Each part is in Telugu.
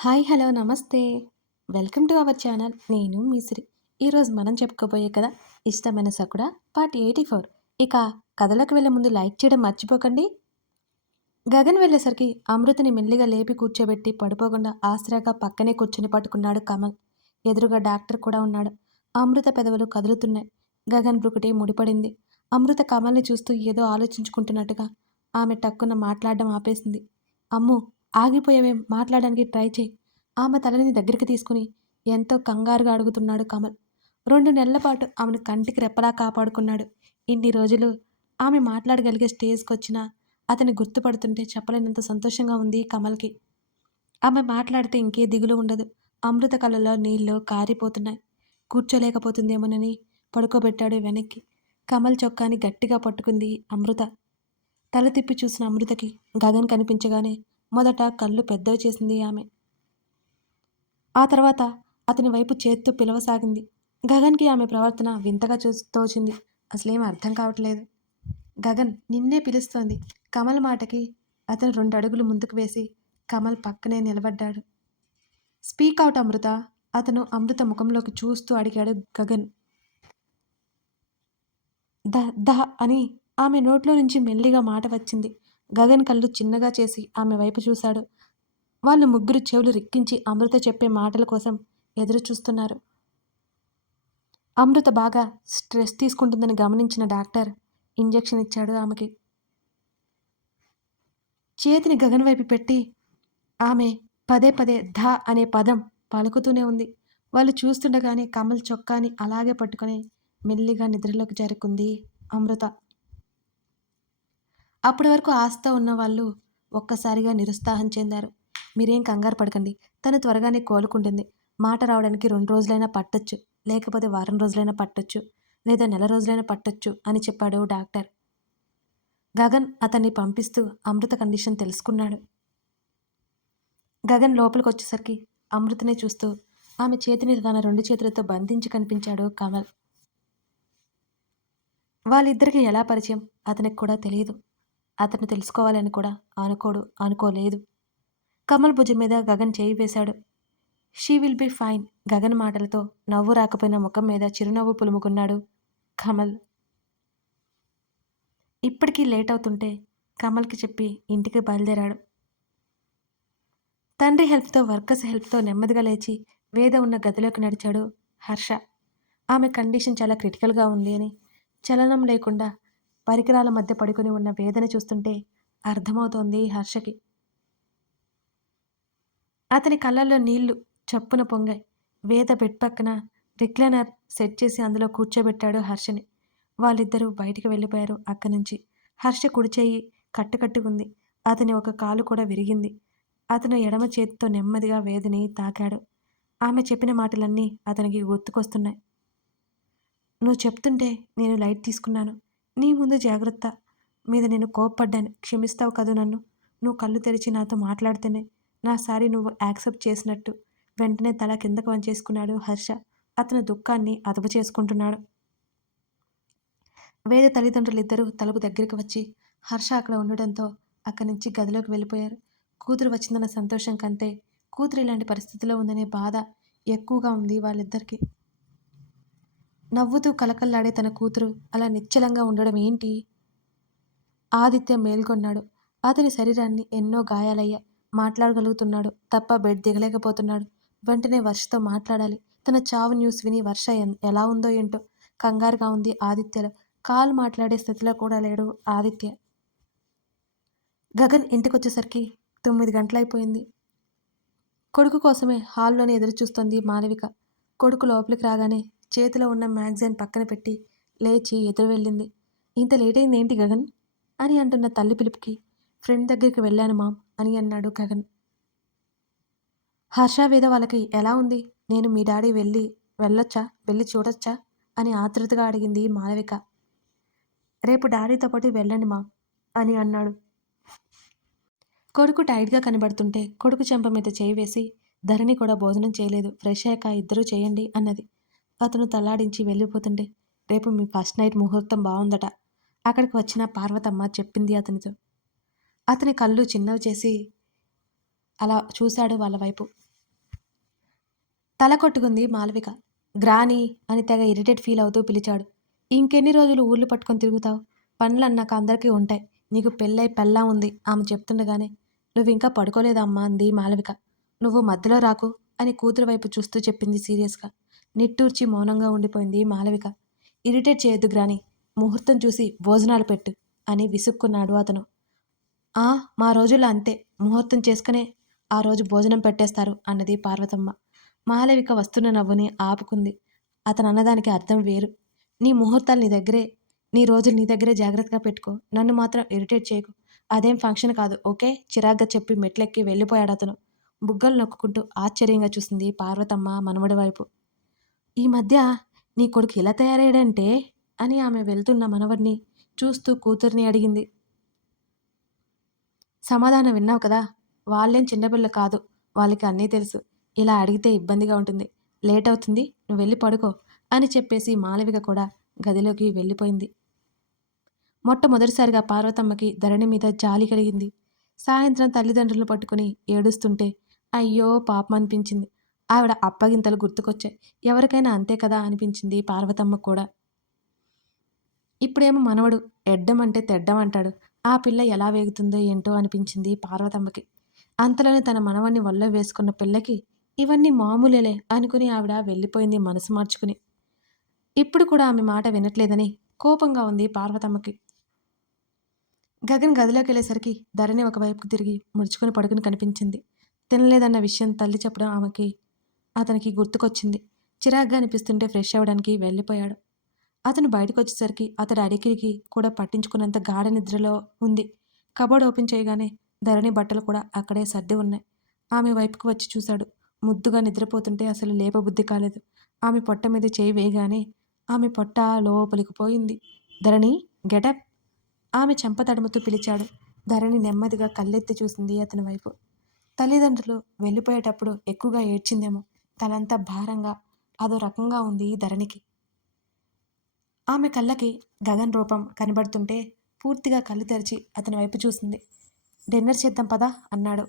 హాయ్ హలో నమస్తే. Welcome to our channel. నేను మీ సిరి. ఈరోజు మనం చెప్పుకోబోయే కథ ఇష్టమైన సకుడ పార్ట్ 84. ఇక కథలోకి వెళ్ళే ముందు లైక్ చేయడం మర్చిపోకండి. గగన్ వెళ్ళేసరికి అమృతని మెల్లిగా లేపి కూర్చోబెట్టి పడిపోకుండా ఆసరాగా పక్కనే కూర్చుని పట్టుకున్నాడు కమల్. ఎదురుగా డాక్టర్ కూడా ఉన్నాడు. అమృత పెదవులు కదులుతున్నాయి. గగన్ బ్రుకుటి ముడిపడింది. అమృత కమల్ని చూస్తూ ఏదో ఆలోచించుకుంటున్నట్టుగా ఆమె టక్కున మాట్లాడడం ఆపేసింది. అమ్మో, ఆగిపోయావేం, మాట్లాడడానికి ట్రై చేయి. ఆమె తలని దగ్గరికి తీసుకుని ఎంతో కంగారుగా అడుగుతున్నాడు కమల్. 2 నెలల పాటు ఆమెను కంటికి రెప్పలా కాపాడుకున్నాడు. ఇన్ని రోజులు ఆమె మాట్లాడగలిగే స్టేజ్‌కొచ్చినా అతన్ని గుర్తుపడుతుంటే చెప్పలేనంత సంతోషంగా ఉంది కమల్‌కి. ఆమె మాట్లాడితే ఇంకే దిగులు ఉండదు. అమృత కళ్ళలో నీళ్లు కారిపోతున్నాయి. కూర్చోలేకపోతుందేమోనని పడుకోబెట్టాడు వెనక్కి. కమల్ చొక్కాని గట్టిగా పట్టుకుంది అమృత. తల తిప్పి చూసిన అమృతకి గగన్ కనిపించగానే మొదట కళ్ళు పెద్దవి చేసింది ఆమె. ఆ తర్వాత అతని వైపు చేత్తో పిలవసాగింది. గగన్‌కి ఆమె ప్రవర్తన వింతగా తోచింది. అసలేం అర్థం కావట్లేదు. గగన్ నిన్నే పిలుస్తోంది. కమల్ మాటకి అతను 2 అడుగులు ముందుకు వేసి కమల్ పక్కనే నిలబడ్డాడు. స్పీక్ ఔట్ అమృత. అతను అమృత ముఖంలోకి చూస్తూ అడిగాడు గగన్. దహ అని ఆమె నోట్లో నుంచి మెల్లిగా మాట వచ్చింది. గగన్ కళ్ళు చిన్నగా చేసి ఆమె వైపు చూశాడు. వాళ్ళు ముగ్గురు చెవులు రిక్కించి అమృత చెప్పే మాటల కోసం ఎదురు చూస్తున్నారు. అమృత బాగా స్ట్రెస్ తీసుకుంటుందని గమనించిన డాక్టర్ ఇంజెక్షన్ ఇచ్చాడు ఆమెకి. చేతిని గగన్ వైపు పెట్టి ఆమె పదే పదే ధ అనే పదం పలుకుతూనే ఉంది. వాళ్ళు చూస్తుండగానే కమల్ చొక్కాని అలాగే పట్టుకొని మెల్లిగా నిద్రలోకి జారుకుంది అమృత. అప్పటి వరకు ఆశతో ఉన్న వాళ్ళు ఒక్కసారిగా నిరుత్సాహం చెందారు. మీరేం కంగారు పడకండి, తను త్వరగానే కోలుకుంటుంది. మాట రావడానికి 2 రోజులైనా పట్టొచ్చు, లేకపోతే వారం రోజులైనా పట్టొచ్చు, లేదా నెల రోజులైనా పట్టొచ్చు అని చెప్పాడు డాక్టర్. గగన్ అతన్ని పంపిస్తూ అమృత కండిషన్ తెలుసుకున్నాడు. గగన్ లోపలికొచ్చేసరికి అమృతనే చూస్తూ ఆమె చేతిని తన 2 చేతులతో బంధించి కనిపించాడు కమల్. వాళ్ళిద్దరికీ ఎలా పరిచయం అతనికి కూడా తెలియదు. అతను తెలుసుకోవాలని కూడా అనుకోలేదు. కమల్ భుజం మీద గగన్ చేయి వేశాడు. She will be fine. Gagan మాటలతో నవ్వు రాకపోయిన ముఖం మీద చిరునవ్వు పులుముకున్నాడు కమల్. ఇప్పటికీ లేట్ అవుతుంటే కమల్కి చెప్పి ఇంటికి బయలుదేరాడు. తండ్రి హెల్ప్తో, వర్కర్స్ హెల్ప్తో నెమ్మదిగా లేచి వేద ఉన్న గదిలోకి నడిచాడు హర్ష. ఆమె కండిషన్ చాలా క్రిటికల్గా ఉంది అని చలనం లేకుండా పరికరాల మధ్య పడుకుని ఉన్న వేదన చూస్తుంటే అర్థమవుతోంది హర్షకి. అతని కళ్ళల్లో నీళ్లు చప్పున పొంగాయి. వేద బెడ్ పక్కన రిక్లైనర్ సెట్ చేసి అందులో కూర్చోబెట్టాడు హర్షని. వాళ్ళిద్దరూ బయటికి వెళ్ళిపోయారు అక్కడి నుంచి. హర్ష కుడి చెయ్యి కట్టుకట్టుకుంది. అతని ఒక కాలు కూడా విరిగింది. అతను ఎడమ చేతితో నెమ్మదిగా వేదని తాకాడు. ఆమె చెప్పిన మాటలన్నీ అతనికి గుర్తుకొస్తున్నాయి. నువ్వు చెప్తుంటే నేను లైట్ తీసుకున్నాను. నీ ముందు జాగ్రత్త మీద నేను కోప్పడ్డాను. క్షమిస్తావు కదూ నన్ను? నువ్వు కళ్ళు తెరిచి నాతో మాట్లాడితేనే నా సారీ నువ్వు యాక్సెప్ట్ చేసినట్టు. వెంటనే తల కిందకు వంచేసుకున్నాడు హర్ష. అతను దుఃఖాన్ని అదుపు చేసుకుంటున్నాడు. వేద తల్లిదండ్రులిద్దరూ తలుపు దగ్గరికి వచ్చి హర్ష అక్కడ ఉండడంతో అక్కడి నుంచి గదిలోకి వెళ్ళిపోయారు. కూతురు వచ్చిందన్న సంతోషం కంటే కూతురు ఇలాంటి పరిస్థితిలో ఉందనే బాధ ఎక్కువగా ఉంది వాళ్ళిద్దరికీ. నవ్వుతూ కలకల్లాడే తన కూతురు అలా నిశ్చలంగా ఉండడం ఏంటి? ఆదిత్య మేల్కొన్నాడు. అతని శరీరాన్ని ఎన్నో గాయాలయ్యాయి. మాట్లాడగలుగుతున్నాడు తప్ప బెడ్ దిగలేకపోతున్నాడు. వెంటనే వర్షతో మాట్లాడాలి. తన చావు న్యూస్ విని వర్ష ఎలా ఉందో ఏంటో కంగారుగా ఉంది ఆదిత్యలో. కాల్ మాట్లాడే స్థితిలో కూడా లేడు ఆదిత్య. గగన్ ఇంటికొచ్చేసరికి 9 గంటలైపోయింది. కొడుకు కోసమే హాల్లోనే ఎదురు చూస్తోంది మాలవిక. కొడుకు లోపలికి రాగానే చేతిలో ఉన్న మ్యాగజైన్ పక్కన పెట్టి లేచి ఎదురు వెళ్ళింది. ఇంత లేట్ అయింది ఏంటి గగన్ అని అంటున్న తల్లి పిలుపుకి ఫ్రెండ్ దగ్గరికి వెళ్ళాను మామ్ అని అన్నాడు గగన్. హర్ష వేద వాళ్ళకి ఎలా ఉంది? నేను మీ డాడీ వెళ్ళొచ్చా, వెళ్ళి చూడొచ్చా అని ఆతృతగా అడిగింది మాలవిక. రేపు డాడీతో పాటు వెళ్ళండి మామ్ అని అన్నాడు. కొడుకు టైట్గా కనబడుతుంటే కొడుకు చెంప మీద చేయి వేసి ధరణి కూడా భోజనం చేయలేదు, ఫ్రెష్ అయ్యాక ఇద్దరూ చేయండి అన్నది. అతను తల్లాడించి వెళ్ళిపోతుంటే రేపు మీ ఫస్ట్ నైట్ ముహూర్తం బాగుందట. అక్కడికి వచ్చిన పార్వతమ్మ చెప్పింది అతనితో. అతని కళ్ళు చిన్నవి చేసి అలా చూశాడు వాళ్ళ వైపు. తల కొట్టుకుంది మాలవిక. గ్రాని అని తెగ ఇరిటేట్ ఫీల్ అవుతూ పిలిచాడు. ఇంకెన్ని రోజులు ఊర్లు పట్టుకొని తిరుగుతావు? పనులన్నాక అందరికీ ఉంటాయి. నీకు పెళ్ళై పెళ్ళాం ఉంది ఆమె చెప్తుండగానే. నువ్వింకా పడుకోలేదా అమ్మా అంది మాలవిక. నువ్వు మధ్యలో రాకు అని కూతురు వైపు చూస్తూ చెప్పింది సీరియస్గా. నిట్టూర్చి మౌనంగా ఉండిపోయింది మాలవిక. ఇరిటేట్ చేయొద్దు గ్రాని. ముహూర్తం చూసి భోజనాలు పెట్టు అని విసుక్కున్నాడు అతను. ఆ మా రోజుల్లో అంతే. ముహూర్తం చేసుకునే ఆ రోజు భోజనం పెట్టేస్తారు అన్నది పార్వతమ్మ. మాలవిక వస్తున్న నవ్వుని ఆపుకుంది. అతనన్నదానికి అర్థం వేరు. నీ ముహూర్తాలు నీ దగ్గరే, నీ రోజులు నీ దగ్గరే జాగ్రత్తగా పెట్టుకో. నన్ను మాత్రం ఇరిటేట్ చేయకు. అదేం ఫంక్షన్ కాదు ఓకే చిరాగ్గా చెప్పి మెట్లెక్కి వెళ్ళిపోయాడు అతను. బుగ్గలు నొక్కుంటూ ఆశ్చర్యంగా చూసింది పార్వతమ్మ మనవడి వైపు. ఈ మధ్య నీ కొడుకు ఇలా తయారయ్యాడంటే అని ఆమె వెళ్తున్న మనవడిని చూస్తూ కూతుర్ని అడిగింది. సమాధానం విన్నావు కదా! వాళ్ళేం చిన్నపిల్ల కాదు. వాళ్ళకి అన్నీ తెలుసు. ఇలా అడిగితే ఇబ్బందిగా ఉంటుంది. లేట్ అవుతుంది. నువ్వెళ్ళి పడుకో అని చెప్పేసి మాలవిక కూడా గదిలోకి వెళ్ళిపోయింది. మొట్టమొదటిసారిగా పార్వతమ్మకి ధరణి మీద జాలి కలిగింది. సాయంత్రం తల్లిదండ్రులను పట్టుకుని ఏడుస్తుంటే అయ్యో పాపం అనిపించింది. ఆవిడ అప్పగింతలు గుర్తుకొచ్చాయి. ఎవరికైనా అంతే కదా అనిపించింది పార్వతమ్మకు కూడా. ఇప్పుడేమో మనవడు ఎడ్డం అంటే తెడ్డం అంటాడు. ఆ పిల్ల ఎలా వేగుతుందో ఏంటో అనిపించింది పార్వతమ్మకి. అంతలోనే తన మనవణ్ణి వల్లో వేసుకున్న పిల్లకి ఇవన్నీ మామూలేలే అనుకుని ఆవిడ వెళ్ళిపోయింది మనసు మార్చుకుని. ఇప్పుడు కూడా ఆమె మాట వినట్లేదని కోపంగా ఉంది పార్వతమ్మకి. గగన్ గదిలోకి వెళ్ళేసరికి ధరణి ఒకవైపుకు తిరిగి ముడుచుకుని పడుకుని కనిపించింది. తినలేదన్న విషయం తల్లి చెప్పడం అతనికి గుర్తుకొచ్చింది. చిరాగ్గా అనిపిస్తుంటే ఫ్రెష్ అవ్వడానికి వెళ్ళిపోయాడు. అతను బయటకొచ్చేసరికి అతడి అడికిడికి కూడా పట్టించుకున్నంత గాఢ నిద్రలో ఉంది. కబోర్డ్ ఓపెన్ చేయగానే ధరణి బట్టలు కూడా అక్కడే సర్ది ఉన్నాయి. ఆమె వైపుకు వచ్చి చూశాడు. ముద్దుగా నిద్రపోతుంటే అసలు లేపబుద్ధి కాలేదు. ఆమె పొట్ట మీద చేయి వేయగానే ఆమె పొట్ట లోపలికి పోయింది. ధరణి గెటప్ ఆమె చెంప తడుముతూ పిలిచాడు. ధరణి నెమ్మదిగా కళ్ళెత్తి చూసింది అతని వైపు. తల్లిదండ్రులు వెళ్ళిపోయేటప్పుడు ఎక్కువగా ఏడ్చిందేమో. తలంతా భారంగా అదో రకంగా ఉంది ధరణికి. ఆమె కళ్ళకి గగన్ రూపం కనబడుతుంటే పూర్తిగా కళ్ళు తెరిచి అతని వైపు చూసింది. డిన్నర్ చేద్దాం పదా అన్నాడు.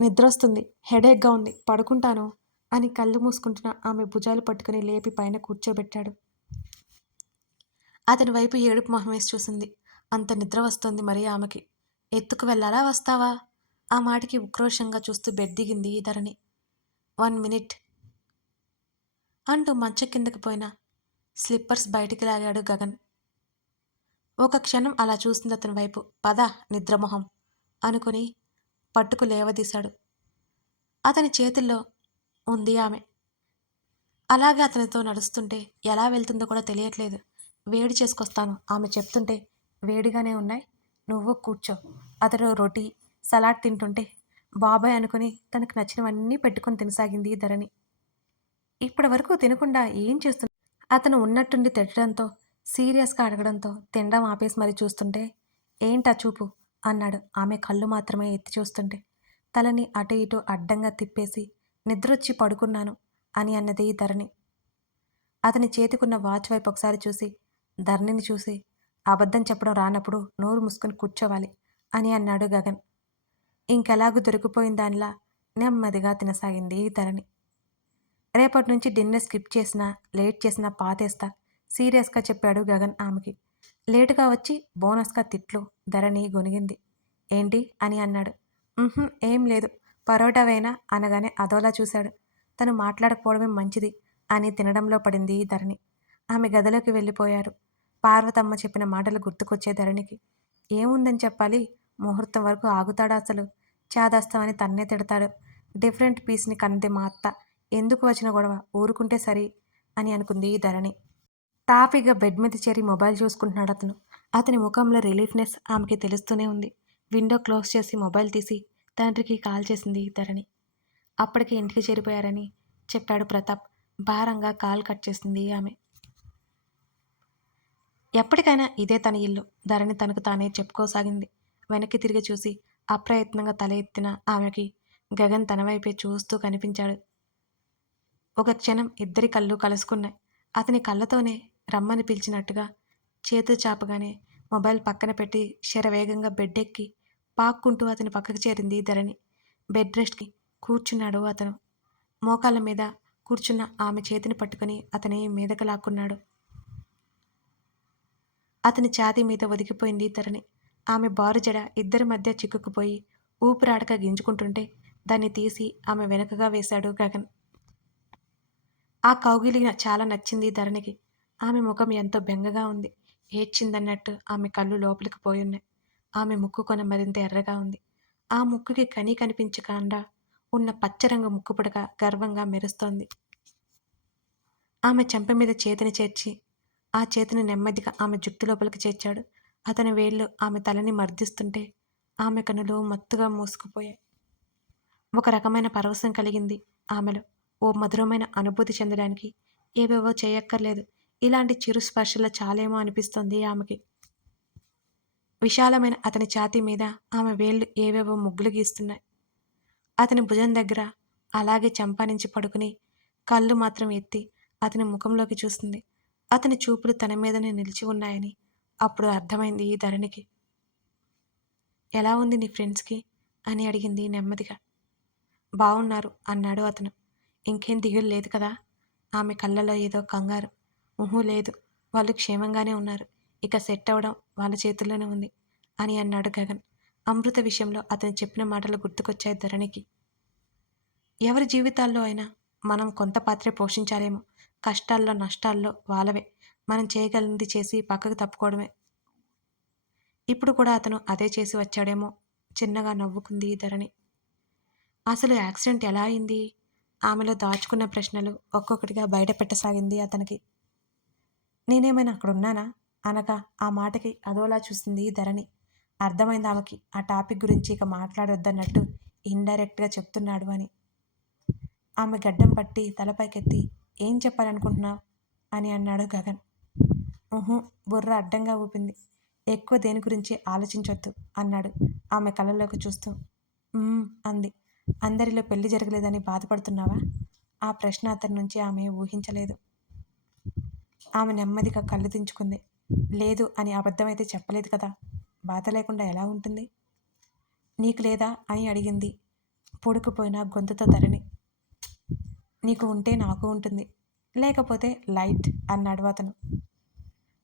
నిద్రొస్తుంది. హెడేక్గా ఉంది. పడుకుంటాను అని కళ్ళు మూసుకుంటున్న ఆమె భుజాలు పట్టుకుని లేపి పైన కూర్చోబెట్టాడు. అతని వైపు ఏడుపు మొహం వేసి చూసింది. అంత నిద్ర వస్తోంది మరి ఆమెకి. ఎత్తుకు వెళ్ళాలా వస్తావా? ఆ మాటకి ఉక్రోషంగా చూస్తూ బెడ్ దిగింది ధరణి. 1 మినిట్ అంటూ మంచం కిందకి పోయిన స్లిప్పర్స్ బయటికి లాగాడు గగన్. ఒక క్షణం అలా చూసింది అతని వైపు. పద నిద్రమొహం అనుకుని పట్టుకు లేవదీశాడు. అతని చేతుల్లో ఉంది ఆమె. అలాగే అతనితో నడుస్తుంటే ఎలా వెళ్తుందో కూడా తెలియట్లేదు. వేడి చేసుకొస్తాను ఆమె చెప్తుంటే వేడిగానే ఉన్నాయి. నువ్వు కూర్చో. అతడు రొటీ సలాడ్ తింటుంటే బాబాయ్ అనుకుని తనకు నచ్చినవన్నీ పెట్టుకొని తినసాగింది ధరణి. ఇప్పటి వరకు తినకుండా ఏం చేస్తుంది? అతను ఉన్నట్టుండి తిట్టడంతో సీరియస్గా అడగడంతో తినడం ఆపేసి మరీ చూస్తుంటే ఏంటా చూపు అన్నాడు. ఆమె కళ్ళు మాత్రమే ఎత్తి చూస్తుంటే తలని అటు ఇటు అడ్డంగా తిప్పేసి నిద్రొచ్చి పడుకున్నాను అని అన్నది ధరణి. అతని చేతికున్న వాచ్ వైపు ఒకసారి చూసి ధరణిని చూసి అబద్ధం చెప్పడం రానప్పుడు నోరు మూసుకొని కూర్చోవాలి అని అన్నాడు గగన్. ఇంకెలాగూ దొరికిపోయిన దానిలా నెమ్మదిగా తినసాగింది ధరణి. రేపటి నుంచి డిన్నర్ స్కిప్ చేసినా లేట్ చేసినా పాతేస్తా సీరియస్గా చెప్పాడు గగన్ ఆమెకి. లేటుగా వచ్చి బోనస్గా తిట్లు ధరణి గొనిగింది. ఏంటి అని అన్నాడు. ఏం లేదు పరోటావేనా అనగానే అదోలా చూశాడు. తను మాట్లాడకపోవడమే మంచిది అని తినడంలో పడింది ధరణి. ఆమె గదిలోకి వెళ్ళిపోయారు. పార్వతమ్మ చెప్పిన మాటలు గుర్తుకొచ్చే ధరణికి. ఏముందని చెప్పాలి? ముహూర్తం వరకు ఆగుతాడా అసలు? చాదాస్తామని తన్నే తిడతాడు. డిఫరెంట్ పీస్ని కన్నది మా అత్త. ఎందుకు వచ్చిన గొడవ ఊరుకుంటే సరి అని అనుకుంది ధరణి. తాపీగా బెడ్ మీద చేరి మొబైల్ చూసుకుంటున్నాడు అతను. అతని ముఖంలో రిలీఫ్నెస్ ఆమెకి తెలుస్తూనే ఉంది. విండో క్లోజ్ చేసి మొబైల్ తీసి తండ్రికి కాల్ చేసింది ధరణి. అప్పటికి ఇంటికి చేరిపోయారని చెప్పాడు ప్రతాప్. భారంగా కాల్ కట్ చేసింది ఆమె. ఎప్పటికైనా ఇదే తన ఇల్లు ధరణి తనకు తానే చెప్పుకోసాగింది. వెనక్కి తిరిగి చూసి అప్రయత్నంగా తల ఎత్తిన ఆమెకి గగన్ తన వైపే చూస్తూ కనిపించాడు. ఒక క్షణం ఇద్దరి కళ్ళు కలుసుకున్నాయి. అతని కళ్ళతోనే రమ్మని పిలిచినట్టుగా చేతులు చాపగానే మొబైల్ పక్కన పెట్టి శరవేగంగా బెడ్ ఎక్కి పాక్కుంటూ అతని పక్కకు చేరింది ధరణి. బెడ్ రెస్ట్కి కూర్చున్నాడు అతను. మోకాళ్ళ మీద కూర్చున్న ఆమె చేతిని పట్టుకుని అతని మీదకి లాక్కున్నాడు. అతని ఛాతీ మీద ఒదిగిపోయింది ధరణి. ఆమె బారు జడ ఇద్దరి మధ్య చిక్కుకుపోయి ఊపిరాడక గింజుకుంటుంటే దాన్ని తీసి ఆమె వెనుకగా వేశాడు గగన్. ఆ కౌగిలిన చాలా నచ్చింది ధరణికి. ఆమె ముఖం ఎంతో బెంగగా ఉంది. ఏడ్చిందన్నట్టు ఆమె కళ్ళు లోపలికి పోయున్నాయి. ఆమె ముక్కు కొన మరింత ఎర్రగా ఉంది. ఆ ముక్కుకి కనీ కనిపించకుండా ఉన్న పచ్చరంగు ముక్కు పుడక గర్వంగా మెరుస్తోంది. ఆమె చెంప మీద చేతిని చేర్చి ఆ చేతిని నెమ్మదిగా ఆమె జుట్టు లోపలికి చేర్చాడు. అతని వేళ్ళు ఆమె తలని మర్దిస్తుంటే ఆమె కనులు మత్తుగా మూసుకుపోయాయి. ఒక రకమైన పరవశం కలిగింది ఆమెలో. ఓ మధురమైన అనుభూతి చెందడానికి ఏవేవో చేయక్కర్లేదు. ఇలాంటి చిరు స్పర్శలు చాలేమో అనిపిస్తోంది ఆమెకి. విశాలమైన అతని ఛాతీ మీద ఆమె వేళ్ళు ఏవేవో ముగ్గులు గీస్తున్నాయి. అతని భుజం దగ్గర అలాగే చంపానించి పడుకుని కళ్ళు మాత్రం ఎత్తి అతని ముఖంలోకి చూస్తుంది. అతని చూపులు తన మీదనే నిలిచి ఉన్నాయని అప్పుడు అర్థమైంది ఈ ధరణికి. ఎలా ఉంది నీ ఫ్రెండ్స్కి అని అడిగింది నెమ్మదిగా. బావున్నారు అన్నాడు అతను. ఇంకేం దిగులు లేదు కదా? ఆమె కళ్ళలో ఏదో కంగారు. ఊహూ లేదు, వాళ్ళు క్షేమంగానే ఉన్నారు. ఇక సెట్ అవడం వాళ్ళ చేతుల్లోనే ఉంది అని అన్నాడు గగన్. అమృత విషయంలో అతను చెప్పిన మాటలు గుర్తుకొచ్చాయి ధరణికి. ఎవరి జీవితాల్లో అయినా మనం కొంత పాత్రే పోషించాలేమో. కష్టాల్లో నష్టాల్లో వాళ్ళవే. మనం చేయగలిగింది చేసి పక్కకు తప్పుకోవడమే. ఇప్పుడు కూడా అతను అదే చేసి వచ్చాడేమో. చిన్నగా నవ్వుకుంది ధరణి. అసలు యాక్సిడెంట్ ఎలా అయింది? ఆమెలో దాచుకున్న ప్రశ్నలు ఒక్కొక్కటిగా బయట పెట్టసాగింది అతనికి. నేనేమైనా అక్కడున్నానా అనగా ఆ మాటకి అదోలా చూసింది ధరణి. అర్థమైంది ఆమెకి ఆ టాపిక్ గురించి ఇక మాట్లాడొద్దన్నట్టు ఇండైరెక్ట్గా చెప్తున్నాడు అని. ఆమె గడ్డం పట్టి తలపైకెత్తి ఏం చెప్పాలనుకుంటున్నావు అని అన్నాడు గగన్. ఊహు, బుర్ర అడ్డంగా ఊపింది. ఎక్కువ దేని గురించి ఆలోచించొద్దు అన్నాడు ఆమె కళ్ళలోకి చూస్తూ. అంది. అందరిలో పెళ్లి జరగలేదని బాధపడుతున్నావా? ఆ ప్రశ్న అతని నుంచి ఆమె ఊహించలేదు. ఆమె నెమ్మదిగా కళ్ళు దించుకుంది. లేదు అని అబద్ధమైతే చెప్పలేదు కదా. బాధ లేకుండా ఎలా ఉంటుంది? నీకు లేదా అని అడిగింది పొడుకుపోయిన గొంతుతో ధరణి. నీకు ఉంటే నాకు ఉంటుంది, లేకపోతే లైట్ అన్నాడు అతను.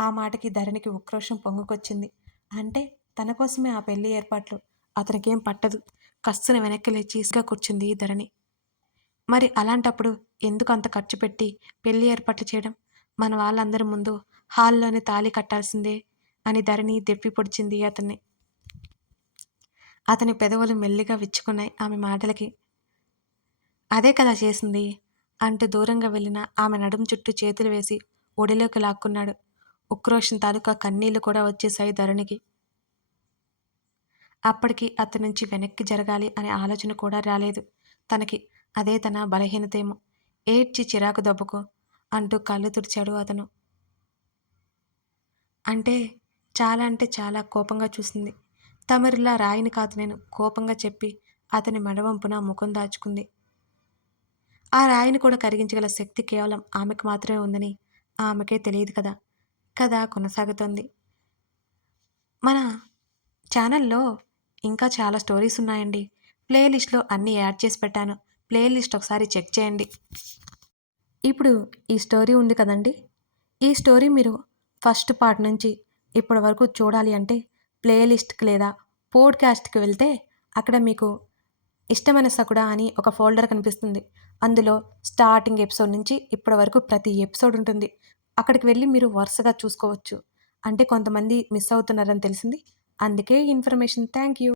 ఆ మాటకి ధరణికి ఉక్రోషం పొంగుకొచ్చింది. అంటే తన కోసమే ఆ పెళ్లి ఏర్పాట్లు. అతనికేం పట్టదు. కస్సున వెనక్కి లేచి ఇసుగా కూర్చుంది ధరణి. మరి అలాంటప్పుడు ఎందుకు అంత ఖర్చు పెట్టి పెళ్లి ఏర్పాట్లు చేయడం? మన వాళ్ళందరి ముందు హాల్లోనే తాళి కట్టాల్సిందే అని ధరణి దెప్పి పొడిచింది అతన్ని. అతని పెదవులు మెల్లిగా విచ్చుకున్నాయి ఆమె మాటలకి. అదే కదా చేసింది అంటూ దూరంగా వెళ్ళిన ఆమె నడుం చుట్టూ చేతులు వేసి ఒడిలోకి లాక్కున్నాడు. ఉక్రోషం తాలూకా కన్నీళ్లు కూడా వచ్చేశాయి ధరణికి. అప్పటికి అతని నుంచి వెనక్కి జరగాలి అనే ఆలోచన కూడా రాలేదు తనకి. అదే తన బలహీనతేమో. ఏడ్చి చిరాకు దెబ్బకు అంటూ కళ్ళు తుడిచాడు అతను. అంటే చాలా కోపంగా చూసింది. తమరిలా రాయిని కాదు నేను కోపంగా చెప్పి అతని మెడవంపున ముఖం దాచుకుంది. ఆ రాయిని కూడా కరిగించగల శక్తి కేవలం ఆమెకు మాత్రమే ఉందని ఆమెకే తెలియదు కదా. కథ కొనసాగుతోంది. మన ఛానల్లో ఇంకా చాలా స్టోరీస్ ఉన్నాయండి. ప్లేలిస్ట్లో అన్నీ యాడ్ చేసి పెట్టాను. ప్లేలిస్ట్ ఒకసారి చెక్ చేయండి. ఇప్పుడు ఈ స్టోరీ ఉంది కదండి, ఈ స్టోరీ మీరు ఫస్ట్ పార్ట్ నుంచి ఇప్పటి వరకు చూడాలి అంటే ప్లేలిస్ట్కి లేదా పోడ్కాస్ట్కి వెళ్తే అక్కడ మీకు ఇష్టమైన సకుడా అని ఒక ఫోల్డర్ కనిపిస్తుంది. అందులో స్టార్టింగ్ ఎపిసోడ్ నుంచి ఇప్పటి వరకు ప్రతి ఎపిసోడ్ ఉంటుంది. అక్కడికి వెళ్ళి మీరు వరుసగా చూసుకోవచ్చు. అంటే కొంతమంది మిస్ అవుతున్నారని తెలిసింది. అందుకే ఇన్ఫర్మేషన్. Thank you.